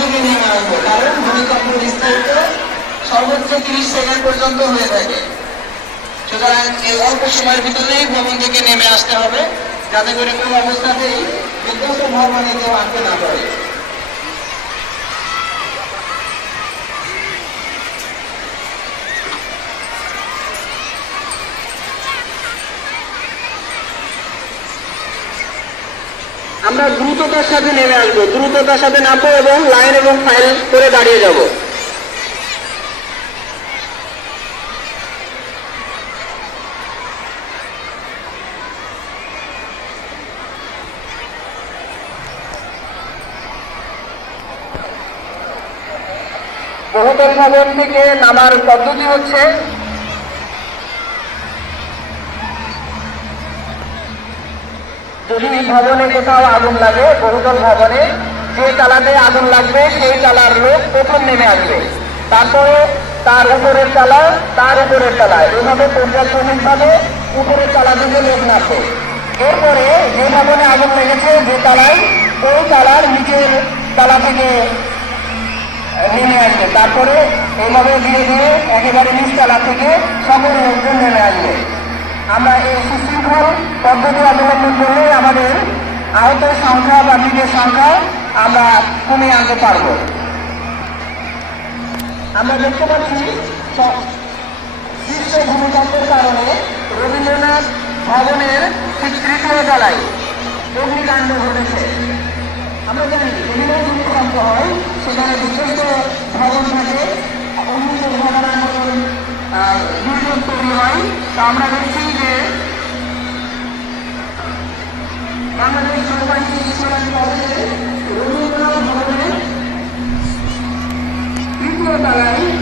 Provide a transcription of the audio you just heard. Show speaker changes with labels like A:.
A: থেকে নেমে আসব কারণ ভূমিকম্প বিস্তারিত সর্বোচ্চ তিরিশ সেকেন্ড পর্যন্ত হয়ে থাকে। সুতরাং এই অল্প সময়ের ভিতরেই ভবন থেকে নেমে আসতে হবে, যাতে করে কোনো অবস্থাতেই বিধ্বস্ত ভবনে কেউ আনতে না পড়ে।
B: আমরা দ্রুততার সাথে নেমে আসব। দ্রুততার সাথে নামবো এবং লাইন এবং ফাইল করে দাঁড়িয়ে যাব। বহুতল ভবন থেকে নামার পদ্ধতি হচ্ছে যদি ভবনে কোথাও আগুন লাগে, বহুতল ভবনে, যে চালাতে আগুন লাগবে, সেই চালার লোক প্রথম নেমে আসবে। তারপরে তার উপরের চালা, তার উপরের চালা এইভাবে পর্যায়ক্রমিকভাবে উপরের চালা থেকে লোক নামবে এরপরে যে ভবনে আগুন লেগেছে, যে চালায়, ওই চালার নিচের চালা থেকে নেমে আসবে। তারপরে এইভাবে ধীরে ধীরে একেবারে নিচতলা থেকে সকল লোকজন নেমে আসবে। আমরা এই সুশৃঙ্খল পদ্ধতি অবলম্বন করলে আমাদের আহতের সংখ্যা বা মৃতের সংখ্যা আমরা কমিয়ে আনতে পারব। আমরা দেখতে পাচ্ছি শীর্ষ ভূমিকম্পের কারণে রবীন্দ্রনাথ ভবনের ঠিক তৃতীয় তলায় অগ্নিকাণ্ড ঘটেছে। আমরা জানি বিভিন্ন ভূমিকম্প হয়, সেখানে বিশ্বস্ত ভবন থাকে অন্য দুর্ঘটনার মতন দুর্যোগ তৈরি হয়। তো আমরা দেখছি রবীন্দ্রনাথ ভবনের তৃতীয় তলায়